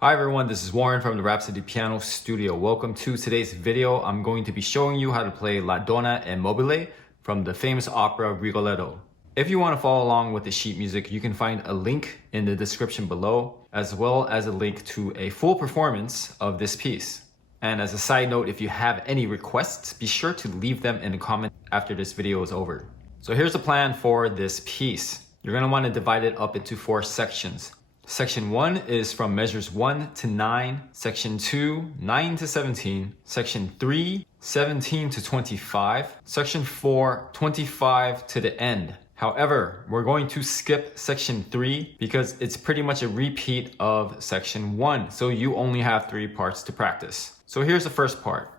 Hi everyone, this is Warren from the Rhapsody Piano Studio. Welcome to today's video. I'm going to be showing you how to play La Donna e Mobile from the famous opera Rigoletto. If you want to follow along with the sheet music, you can find a link in the description below, as well as a link to a full performance of this piece. And as a side note, if you have any requests, be sure to leave them in the comment after this video is over. So here's the plan for this piece. You're going to want to divide it up into 4 sections. Section 1 is from measures 1 to 9, Section 2, 9 to 17, Section 3, 17 to 25, Section 4, 25 to the end. However, we're going to skip Section 3 because it's pretty much a repeat of Section 1, so you only have 3 parts to practice. So here's the first part.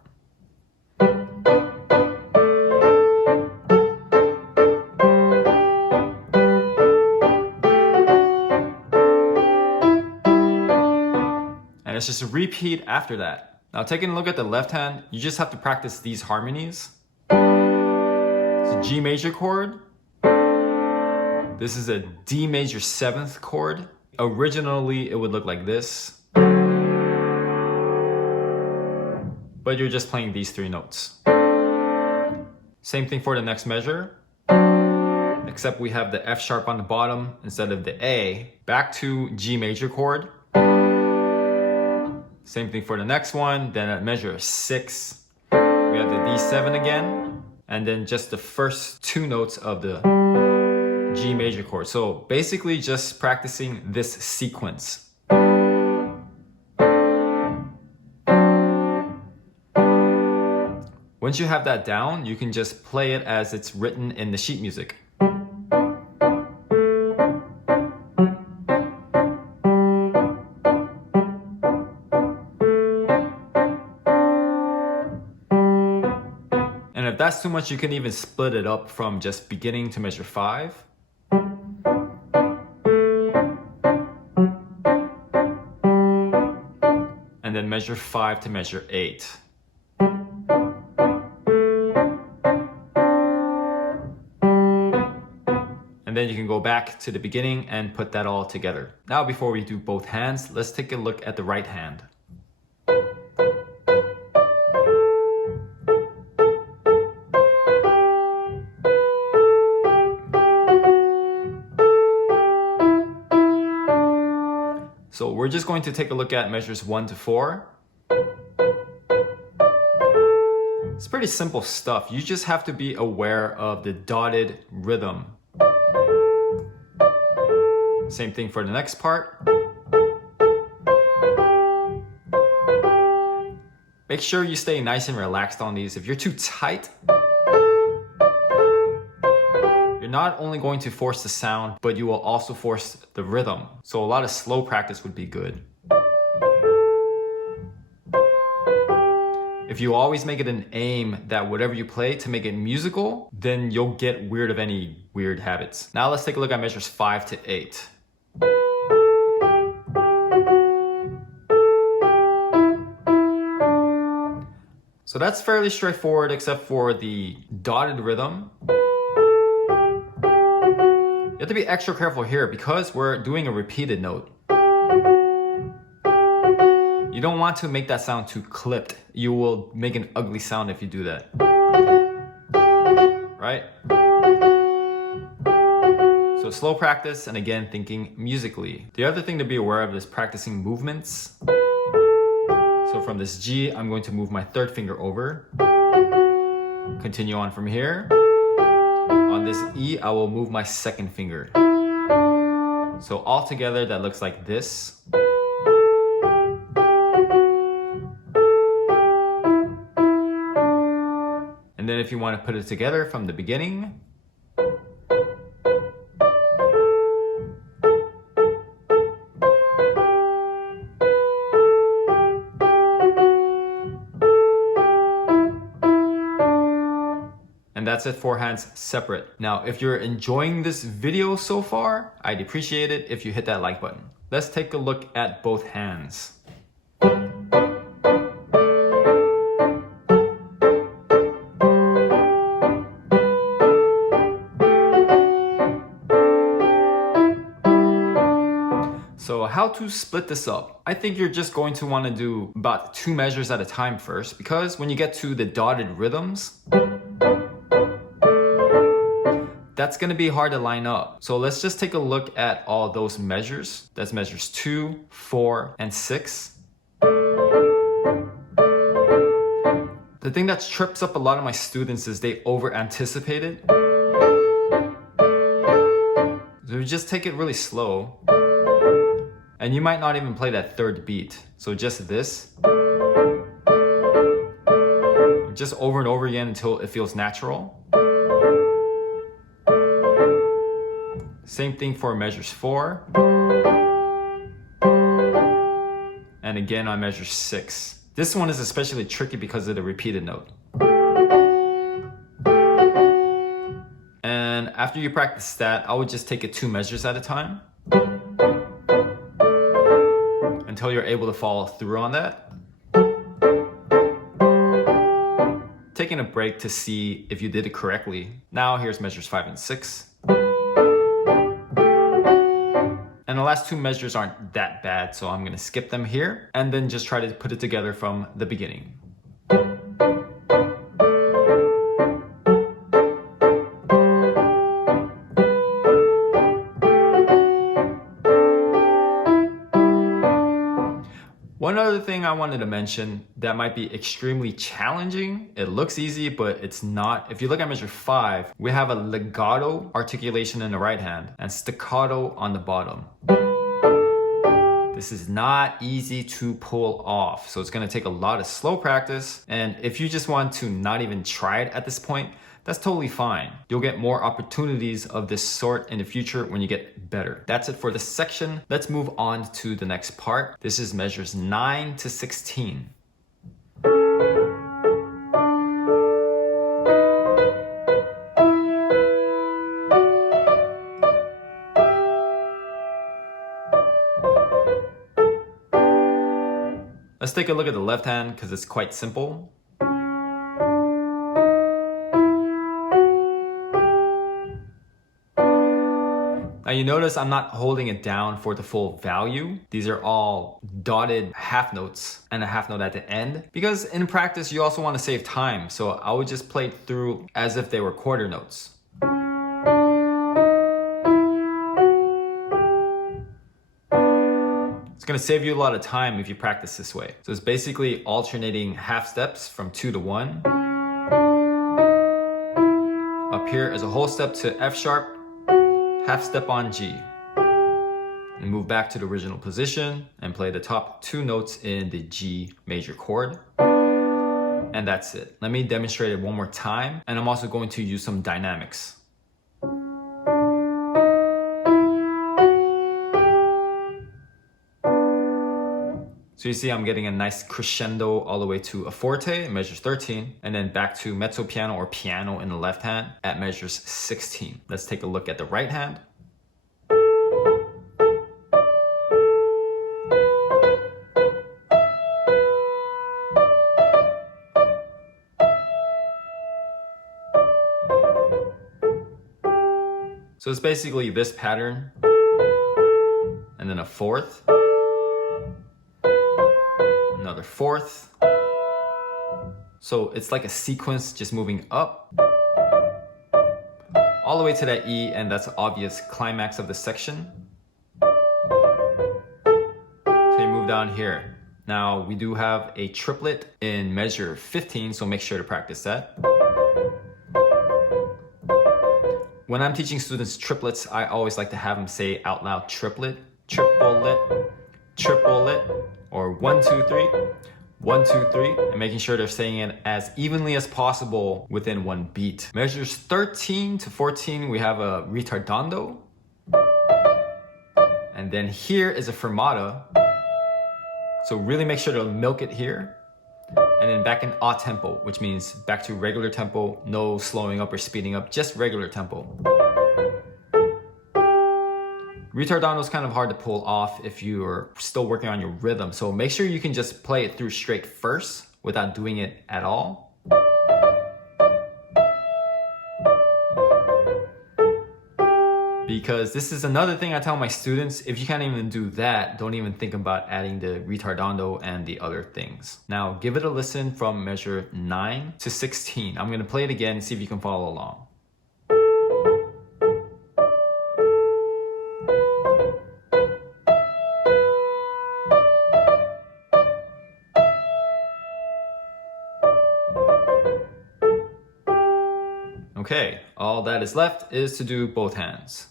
It's just a repeat after that. Now taking a look at the left hand, you just have to practice these harmonies. It's a G major chord. This is a D major 7th chord. Originally it would look like this, but you're just playing these 3 notes. Same thing for the next measure, except we have the F sharp on the bottom instead of the A. Back to G major chord. Same thing for the next one. Then at measure 6, we have the D7 again, and then just the first 2 notes of the G major chord. So basically just practicing this sequence. Once you have that down, you can just play it as it's written in the sheet music. And if that's too much, you can even split it up from just beginning to measure 5. And then measure 5 to measure 8. And then you can go back to the beginning and put that all together. Now before we do both hands, let's take a look at the right hand. So we're just going to take a look at measures 1 to 4. It's pretty simple stuff. You just have to be aware of the dotted rhythm. Same thing for the next part. Make sure you stay nice and relaxed on these. If you're too tight, you're not only going to force the sound, but you will also force the rhythm. So a lot of slow practice would be good. If you always make it an aim that whatever you play to make it musical, then you'll get rid of any weird habits. Now let's take a look at measures 5 to 8. So that's fairly straightforward except for the dotted rhythm. You have to be extra careful here because we're doing a repeated note. You don't want to make that sound too clipped. You will make an ugly sound if you do that. Right? So slow practice, and again, thinking musically. The other thing to be aware of is practicing movements. So from this G, I'm going to move my 3rd finger over. Continue on from here. On this E, I will move my 2nd finger. So all together, that looks like this. And then if you want to put it together from the beginning, and that's it, 4 hands separate. Now, if you're enjoying this video so far, I'd appreciate it if you hit that like button. Let's take a look at both hands. So how how to split this up. I think you're just going to want to do about 2 measures at a time first, because when you get to the dotted rhythms, that's going to be hard to line up. So let's just take a look at all those measures. That's measures 2, 4, and 6. The thing that trips up a lot of my students is they over anticipate it. So you just take it really slow. And you might not even play that third beat. So just this. Just over and over again until it feels natural. Same thing for measures 4. And again on measure 6. This one is especially tricky because of the repeated note. And after you practice that, I would just take it 2 measures at a time until you're able to follow through on that. Taking a break to see if you did it correctly. Now here's measures 5 and 6. And the last 2 measures aren't that bad, so I'm gonna skip them here and then just try to put it together from the beginning. One other thing I wanted to mention that might be extremely challenging. It looks easy, but it's not. If you look at measure 5, we have a legato articulation in the right hand and staccato on the bottom. This is not easy to pull off, so it's gonna take a lot of slow practice. And if you just want to not even try it at this point, that's totally fine. You'll get more opportunities of this sort in the future when you get better. That's it for this section. Let's move on to the next part. This is measures 9 to 16. Let's take a look at the left hand because it's quite simple. Now you notice I'm not holding it down for the full value. These are all dotted half notes and a half note at the end, because in practice you also want to save time. So I would just play it through as if they were quarter notes. It's going to save you a lot of time if you practice this way. So it's basically alternating half steps from 2 to 1. Up here is a whole step to F sharp, half step on G, and move back to the original position and play the top 2 notes in the G major chord. And that's it. Let me demonstrate it one more time, and I'm also going to use some dynamics. So you see I'm getting a nice crescendo all the way to a forte in measures 13, and then back to mezzo piano or piano in the left hand at measures 16. Let's take a look at the right hand. So it's basically this pattern, and then a fourth, another fourth. So it's like a sequence just moving up all the way to that E, and that's the obvious climax of the section. So you move down here. Now we do have a triplet in measure 15, so make sure to practice that. When I'm teaching students triplets, I always like to have them say out loud triplet, triplet, triplet, or 1, 2, 3, 1, 2, 3, and making sure they're saying it as evenly as possible within one beat. Measures 13 to 14, we have a ritardando. And then here is a fermata. So really make sure to milk it here. And then back in a tempo, which means back to regular tempo, no slowing up or speeding up, just regular tempo. Ritardando is kind of hard to pull off if you're still working on your rhythm, so make sure you can just play it through straight first without doing it at all. Because this is another thing I tell my students, if you can't even do that, don't even think about adding the retardando and the other things. Now give it a listen from measure 9 to 16. I'm gonna play it again and see if you can follow along. Okay, all that is left is to do both hands.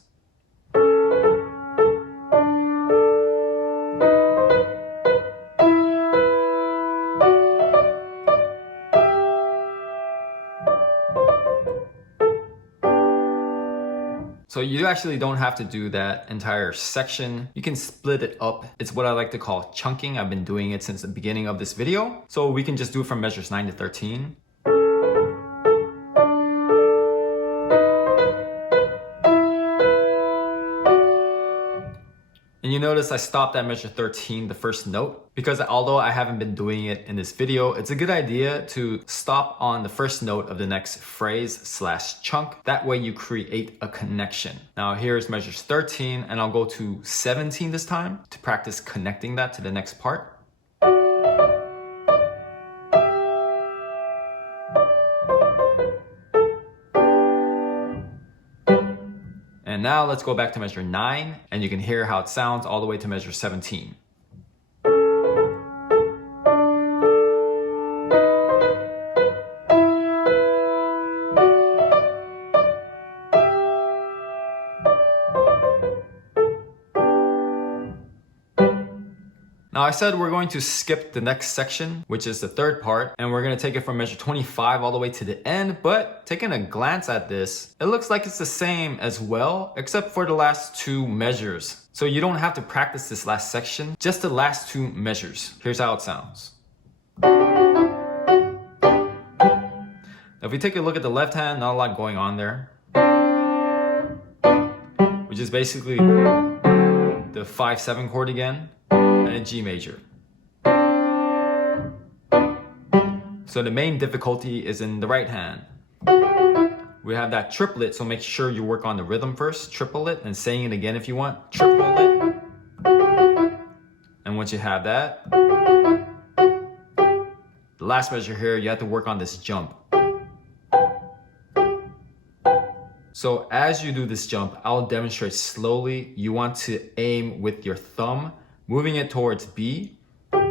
So you actually don't have to do that entire section. You can split it up. It's what I like to call chunking. I've been doing it since the beginning of this video. So we can just do it from measures 9 to 13. And you notice I stopped at measure 13, the first note, because although I haven't been doing it in this video, it's a good idea to stop on the first note of the next phrase/chunk. That way you create a connection. Now here's measures 13, and I'll go to 17 this time to practice connecting that to the next part. And now let's go back to measure 9, and you can hear how it sounds all the way to measure 17. Now I said we're going to skip the next section, which is the third part, and we're going to take it from measure 25 all the way to the end, but taking a glance at this, it looks like it's the same as well, except for the last 2 measures. So you don't have to practice this last section, just the last 2 measures. Here's how it sounds. Now if we take a look at the left hand, not a lot going on there, which is basically the 5-7 chord again, and a G major. So the main difficulty is in the right hand. We have that triplet, so make sure you work on the rhythm first, triple it, and saying it again if you want, triple it. And once you have that, the last measure here, you have to work on this jump. So as you do this jump, I'll demonstrate slowly. You want to aim with your thumb, moving it towards B.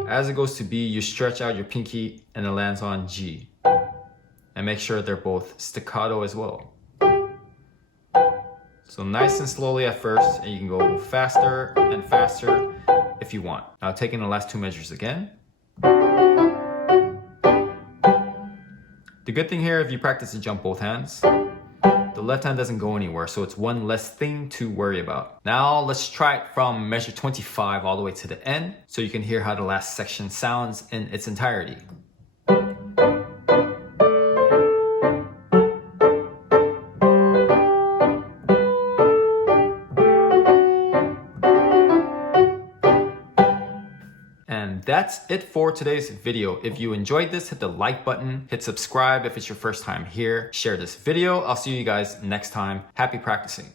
As it goes to B, you stretch out your pinky and it lands on G. And make sure they're both staccato as well. So nice and slowly at first, and you can go faster and faster if you want. Now taking the last 2 measures again. The good thing here, if you practice to jump both hands, the left hand doesn't go anywhere, so it's one less thing to worry about. Now let's try it from measure 25 all the way to the end, so you can hear how the last section sounds in its entirety. And that's it for today's video. If you enjoyed this, hit the like button, hit subscribe if it's your first time here, share this video. I'll see you guys next time. Happy practicing.